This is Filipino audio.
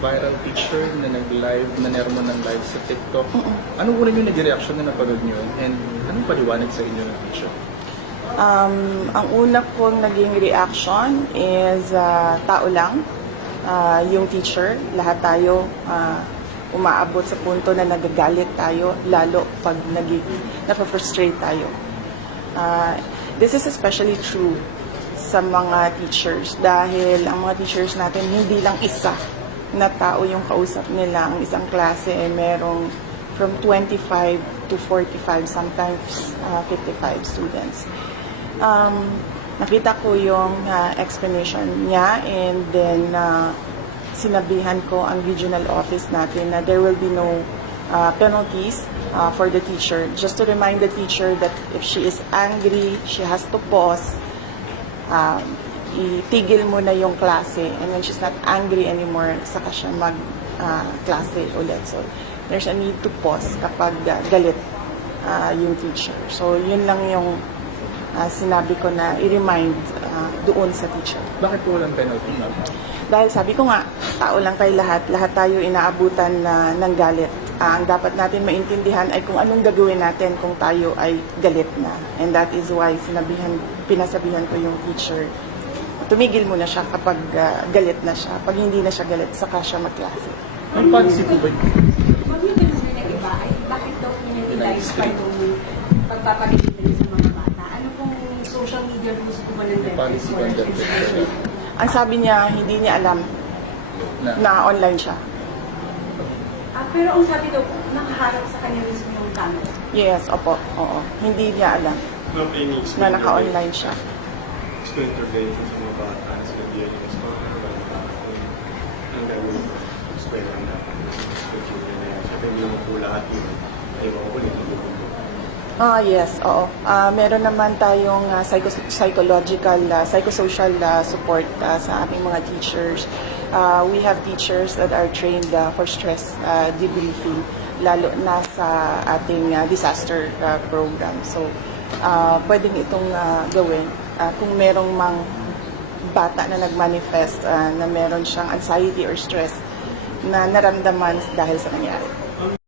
viral teacher na nag-live, na nermo ng live sa TikTok. Ano una yung nag-reaction na napanood nyo? And anong paliwanag sa inyo ng teacher? Ang una kong naging reaction is tao lang, yung teacher, lahat tayo umaabot sa punto na nagagalit tayo, lalo pag napafrustrate tayo. This is especially true sa mga teachers dahil ang mga teachers natin hindi lang isa na tao yung kausap nila. Ang isang klase ay merong from 25 to 45, sometimes 55 students. Nakita ko yung explanation niya, and then sinabihan ko ang regional office natin na there will be no penalties for the teacher. Just to remind the teacher that if she is angry, she has to pause, itigil mo na yung klase, and when she's not angry anymore, saka siya mag-klase ulit. So, there's a need to pause kapag galit yung teacher. So, yun lang yung sinabi ko na i-remind doon sa teacher. Bakit po walang penalty, ma'am? Dahil sabi ko nga, tao lang tayo lahat tayo inaabutan ng galit. Ang dapat natin maintindihan ay kung anong gagawin natin kung tayo ay galit na. And that is why pinasabihan ko yung teacher, tumigil muna siya kapag galit na siya. Pag hindi na siya galit, saka siya magklase. Ang policy po ba? Kung yung concern ng iba ay bakit daw pinag-live pa yung pagpapagalitan sa mga bata? Ano pong social media rules po ba ng Policy ba ng Ang sabi niya, hindi niya alam na online siya. Pero ang sabi daw, nakaharap sa kanya mismo yung camera. Yes, opo. Oo. Hindi niya alam na naka-online siya. Explain intervention sa mga bata na sila diyan yung ang gagawin ko. Explain lang na schedule na yan. Sabi hindi naman po lahat yun. Ay makukulit ang buong po. Yes, oo. Meron naman tayong psychological, psychosocial support sa ating mga teachers. We have teachers that are trained for stress debriefing, lalo na sa ating disaster program. So, pwedeng itong gawin. Kung merong mang bata na nag-manifest na meron siyang anxiety or stress na naramdaman dahil sa nangyari.